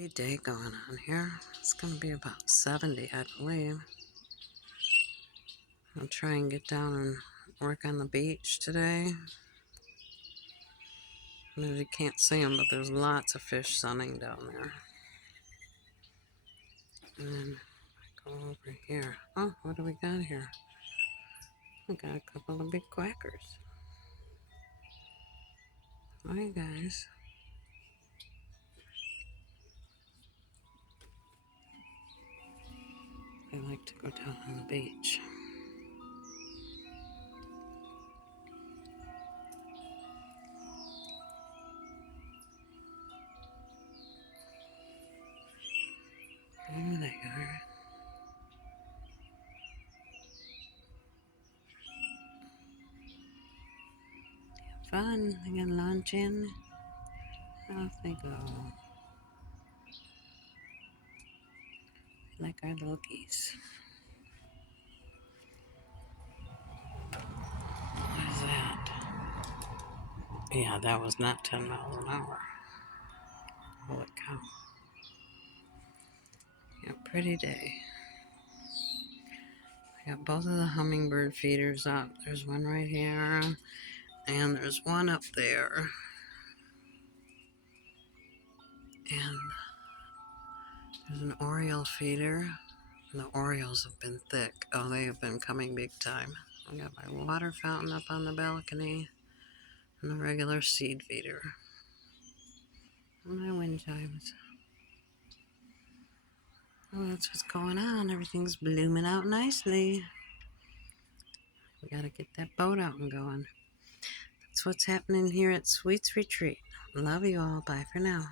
Pretty day going on here. It's going to be about 70, I believe. I'll try and get down and work on the beach today. You can't see them, but there's lots of fish sunning down there. And then I go over here. Oh, what do we got here? We got a couple of big quackers. Hi, guys. They like to go down on the beach. There they are. Fun. They got lunch in. Off they go. Like our little geese. What is that? Yeah, that was not 10 miles an hour. Holy cow. Yeah, pretty day. I got both of the hummingbird feeders up. There's one right here, and there's one up there. And there's an oriole feeder. And the orioles have been thick. Oh, they have been coming big time. I got my water fountain up on the balcony, and the regular seed feeder. And my wind chimes. Well, that's what's going on. Everything's blooming out nicely. We gotta get that boat out and going. That's what's happening here at Sweet's Retreat. Love you all. Bye for now.